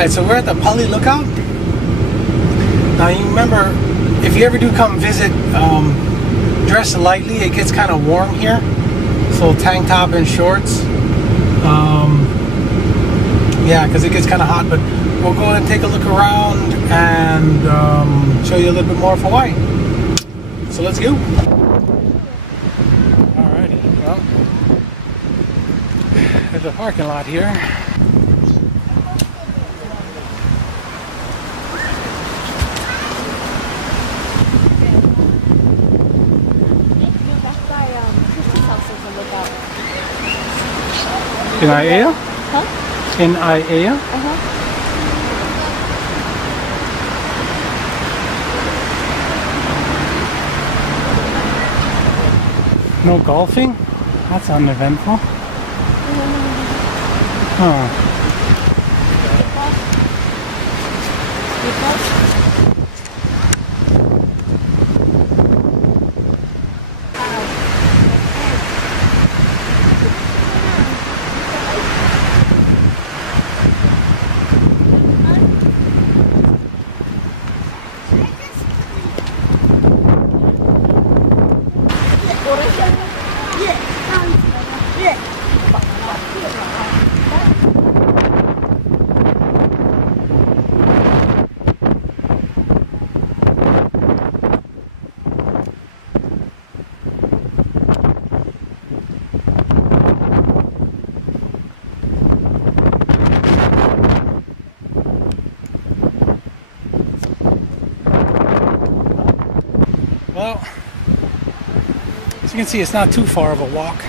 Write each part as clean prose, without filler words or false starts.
Alright, so we're at the Pali lookout. Now you remember, if you ever do come visit, dress lightly. It gets kind of warm here. So tank top and shorts. Yeah, because it gets kind of hot, but we'll go and take a look around and show you a little bit more of Hawaii. So let's go. Alrighty, well, there's a parking lot here. In Aiea? Huh? In Aiea? No golfing? That's uneventful. Huh. Well, as you can see, it's not too far of a walk.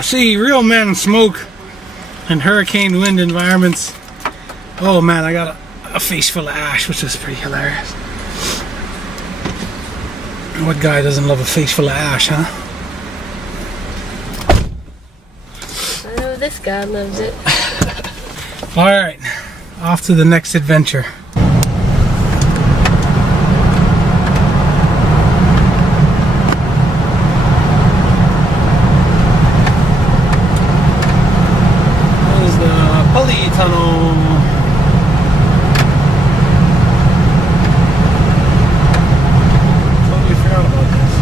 See, real men smoke in hurricane wind environments. Oh man, I got a face full of ash, which is pretty hilarious. What guy doesn't love a face full of ash, huh? I know this guy loves it. Alright, off to the next adventure. There's the Pali tunnel. Totally forgot about this.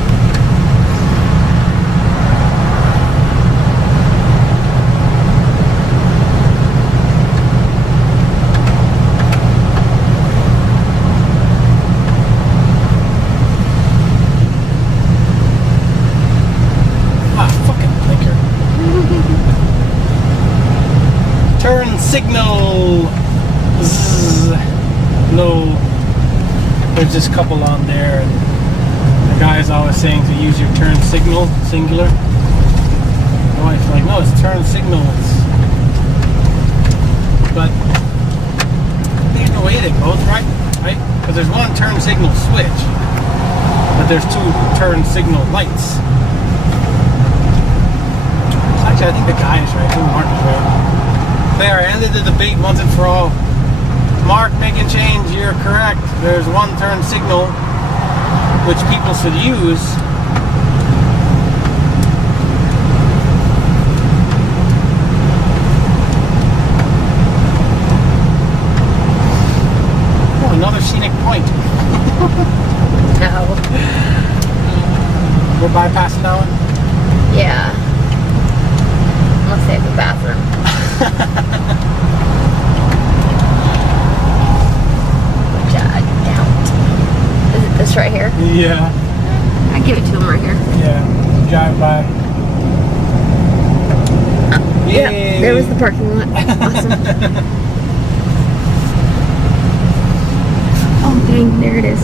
Turn signal. Zzz. No. There's just a couple on there, and the guy's always saying to use your turn signal, singular. My wife's like, no, it's turn signals. But there's no way it goes, right? Because there's one turn signal switch, but there's two turn signal lights. Actually, I think the guy is right. I think Mark is right. There, I ended the debate once and for all. Mark, making change, you're correct. There's one turn signal which people should use. Oh, another scenic point. No. We're bypassing that one? Yeah. Unless they have a bathroom. Which I doubt. Is it this right here? Yeah. I give it to him right here. Yeah. Drive by. Yeah, there was the parking lot. Awesome. Oh, dang, there it is.